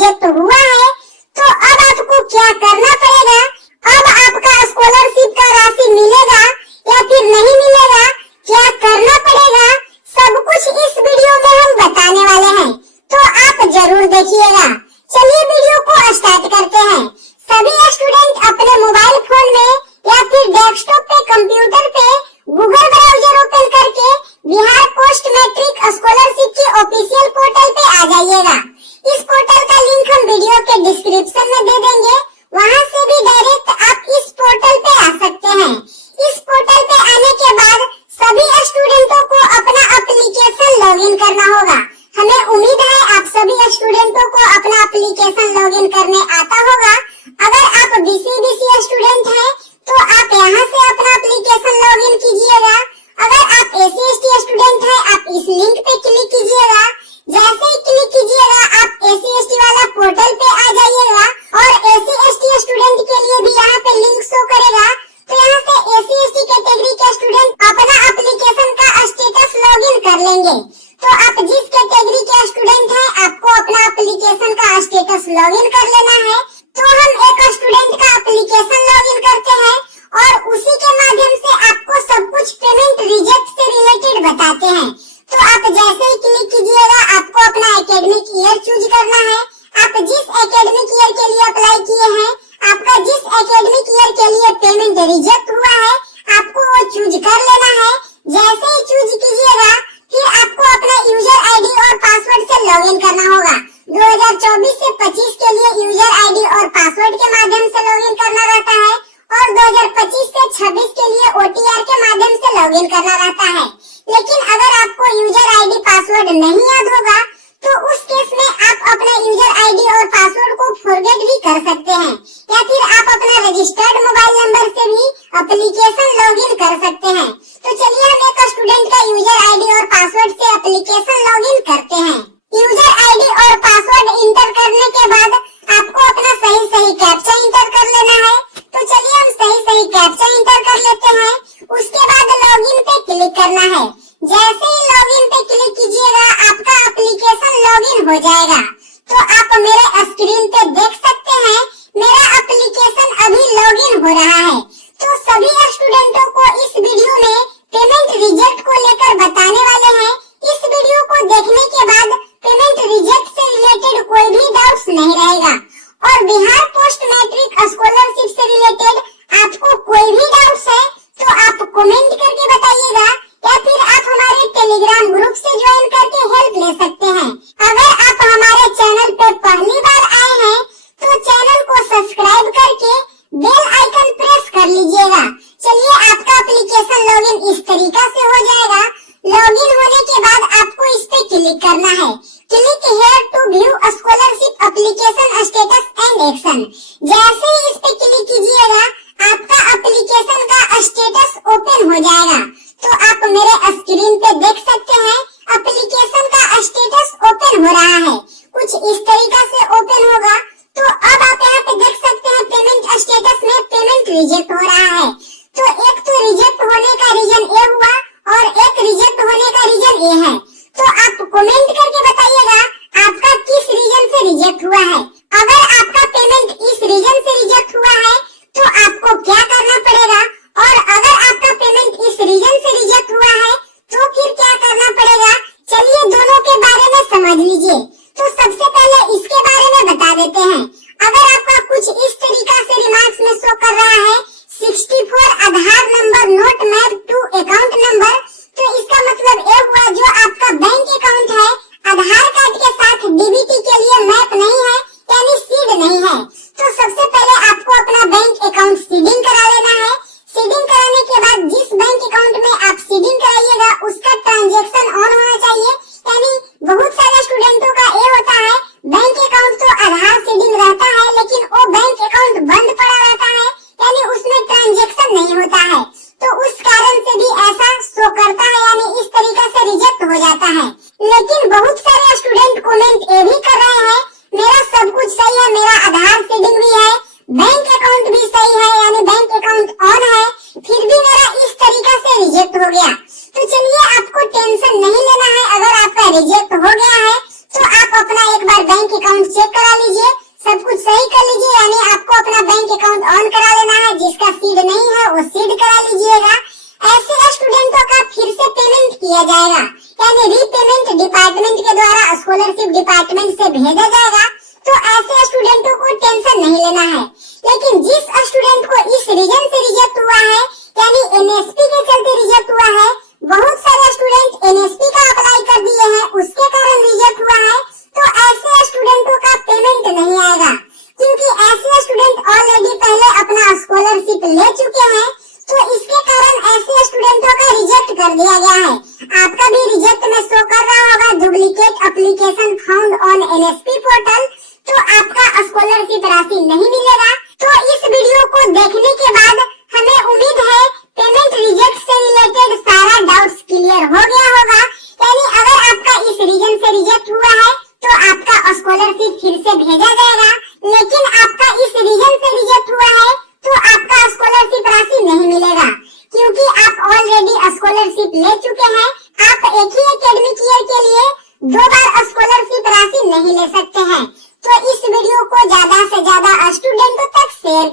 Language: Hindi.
रिजेक्ट हुआ है तो अब आपको क्या करना पड़ेगा, अब आपका स्कॉलरशिप का राशि मिलेगा या फिर नहीं मिलेगा, क्या करना पड़ेगा, सब कुछ इस वीडियो में हम बताने वाले हैं, तो आप जरूर देखिएगा। चलिए वीडियो को स्टार्ट करते हैं। सभी स्टूडेंट अपने मोबाइल फोन में या फिर डेस्कटॉप पे, कंप्यूटर पे गूगल ब्राउजर ओपन करके बिहार पोस्ट मैट्रिक स्कॉलरशिप के ऑफिशियल पोर्टल पे आ जाइएगा। इस पोर्टल का लिंक हम वीडियो के डिस्क्रिप्शन में दे देंगे, वहां से भी डायरेक्ट आप इस पोर्टल पे आ सकते हैं। इस पोर्टल पे आने के बाद सभी स्टूडेंटों को अपना एप्लीकेशन लॉगिन करना होगा। हमें उम्मीद है आप सभी स्टूडेंटों को अपना एप्लीकेशन लॉगिन करने आता होगा। अगर आप बीसीबीसी स्टूडेंट हैं तो आप यहाँ से अपना एप्लीकेशन लॉगिन कीजिएगा। अगर आप एससी/एसटी स्टूडेंट हैं आप इस लिंक पे क्लिक कीजिएगा। जैसे ही क्लिक कीजिएगा आप एससी/एसटी वाला पोर्टल पे आ जाइएगा और एससी/एसटी स्टूडेंट के लिए भी यहाँ पे लिंक शो करेगा। तो यहाँ से एससी/एसटी कैटेगरी के स्टूडेंट अपना एप्लीकेशन का स्टेटस लॉगिन कर लेंगे। तो आप जिस कैटेगरी के स्टूडेंट हैं आपको अपना एप्लीकेशन का स्टेटस लॉगिन कर लेना है। तो हम एक स्टूडेंट का एप्लीकेशन लॉगिन करते हैं और उसी के माध्यम से आपको सब कुछ पेमेंट रिजेक्ट से रिलेटेड बताते हैं। तो आप जैसे ही क्लिक कीजिएगा आपको अपना एकेडमिक ईयर चूज करना है। आप जिस एकेडमिक ईयर के लिए अप्लाई किए हैं, आपका जिस एकेडमिक ईयर के लिए पेमेंट रिजेक्ट हुआ है आपको वो चूज कर लेना है। जैसे ही चूज कीजिएगा फिर आपको अपना यूजर आईडी और पासवर्ड से लॉगिन करना होगा। 2024 से 25 के लिए यूजर आईडी और पासवर्ड के माध्यम से लॉगिन करना रहता है और 2025 से 26 के लिए ओटीआर के माध्यम से लॉगिन करना रहता है। लेकिन अगर आपको यूजर आईडी पासवर्ड नहीं याद होगा तो उस केस में आप अपना यूजर आईडी और पासवर्ड को फॉरगेट भी कर सकते हैं या फिर आप अपना रजिस्टर्ड मोबाइल नंबर से भी एप्लीकेशन लॉगिन कर सकते हैं। तो चलिए हम एक स्टूडेंट का यूजर आईडी और पासवर्ड से एप्लीकेशन लॉगिन करते हैं। यूजर आईडी और पासवर्ड इंटर करने के बाद आपको अपना सही कैप्चा इंटर कर लेना है। तो चलिए हम सही कैप्चा इंटर कर लेते हैं। उसके बाद लॉगिन पे क्लिक करना है। जैसे ही लॉगिन पे क्लिक कीजिएगा आपका एप्लीकेशन लॉगिन हो जाएगा। तो आप मेरे स्क्रीन पे देख सकते हैं मेरा एप्लीकेशन अभी लॉगिन हो रहा है। तो सभी स्टूडेंटों को इस वीडियो में पेमेंट रिजेक्ट को लेकर बताने वाले हैं। इस वीडियो को देखने के बाद पेमेंट रिजेक्ट से रिलेटेड कोई भी डाउट्स नहीं रहेगा और बिहार पोस्ट मैट्रिक स्कॉलरशिप से रिलेटेड आपको कोई भी डाउट्स है तो आप कमेंट करके बताइएगा या फिर आप हमारे टेलीग्राम ग्रुप से ज्वाइन करके हेल्प ले सकते हैं। अगर आप हमारे चैनल पे पहली बार आए हैं तो चैनल को सब्सक्राइब करके बेल आइकन प्रेस कर लीजिएगा। चलिए आपका एप्लीकेशन लॉगिन इस तरीका से हो जाएगा। लॉगिन होने के बाद आपको इस पे क्लिक करना है। Click here to view scholarship application status and action. जैसे ही इस पे क्लिक कीजिएगा आपका एप्लीकेशन का स्टेटस ओपन हो जाएगा। तो आप मेरे स्क्रीन पे देख सकते हैं एप्लीकेशन का स्टेटस ओपन हो रहा है। कुछ इस तरीका से ओपन होगा। तो अब आप यहाँ पे देख सकते हैं पेमेंट स्टेटस में पेमेंट रिजेक्ट हो रहा है। तो एक तो रिजेक्ट होने का रीजन ए हुआ और एक रिजेक्ट होने का रीजन ए है। तो आप कमेंट करके बताइएगा आपका किस रीजन से रिजेक्ट हुआ है। अगर आपका पेमेंट इस रीजन से रिजेक्ट हुआ है तो आपको क्या करना पड़ेगा और अगर आपका पेमेंट इस रीजन से रिजेक्ट हुआ है तो फिर क्या करना पड़ेगा। चलिए दोनों के बारे में समझ लीजिए। तो सबसे पहले इसके बारे में बता देते हैं। अगर आपका कुछ इस तरीका से रिमार्क्स में शो कर रहा है 64 Aadhaar number not map to account number, तो इसका मतलब ये हुआ जो आपका बैंक अकाउंट है आधार कार्ड के साथ डीबीटी के लिए मैप नहीं है यानी सीड नहीं है। तो सबसे पहले आपको अपना बैंक अकाउंट सीडिंग करा लेना है। सीडिंग कराने के बाद जिस बैंक अकाउंट में आप सीडिंग कराइएगा उसका ट्रांजैक्शन ऑन होना चाहिए। यानी बहुत सारे स्टूडेंटों का ये होता है बैंक अकाउंट तो आधार सीडिंग रहता करा लीजिए, सब कुछ सही कर लीजिए। यानी आपको अपना बैंक अकाउंट ऑन करा लेना है, जिसका सीड नहीं है वो सीड करा लीजिएगा। ऐसे स्टूडेंटों का फिर से पेमेंट किया जाएगा, यानी रीपेमेंट डिपार्टमेंट के द्वारा स्कॉलरशिप डिपार्टमेंट से भेजा जाएगा। तो ऐसे स्टूडेंटों को टेंशन नहीं लेना है। लेकिन जिस स्टूडेंट को इस रीजन से रिजेक्ट हुआ है, यानी एनएसपी के चलते रिजेक्ट हुआ है, बहुत सारे स्टूडेंट एनएसपी का अप्लाई कर दिए हैं, उसके कारण रिजेक्ट हुआ है, तो ऐसे स्टूडेंटों का पेमेंट नहीं आएगा, क्योंकि ऐसे स्टूडेंट ऑलरेडी पहले अपना स्कॉलरशिप ले चुके हैं। तो इसके कारण ऐसे स्टूडेंटों का रिजेक्ट कर दिया गया है। आपका भी रिजेक्ट में शो कर रहा होगा duplicate application found on NSP portal, तो आपका स्कॉलरशिप राशि नहीं मिलेगा। तो इस वीडियो को देखने के बाद हमें उम्मीद है पेमेंट रिजेक्ट से रिलेटेड सारा डाउट्स क्लियर हो गया होगा। यानी अगर आपका इस रीजन से रिजेक्ट हुआ है तो आपका स्कॉलरशिप फिर से भेजा जाएगा, लेकिन आपका इस रीजन से रिजेक्ट हुआ है तो आपका स्कॉलरशिप राशि नहीं मिलेगा, क्योंकि आप ऑलरेडी स्कॉलरशिप ले चुके हैं। आप एक ही एकेडमिक ईयर के लिए 2 बार स्कॉलरशिप राशि नहीं ले सकते हैं। तो इस वीडियो को ज्यादा से ज्यादा स्टूडेंटों तक शेयर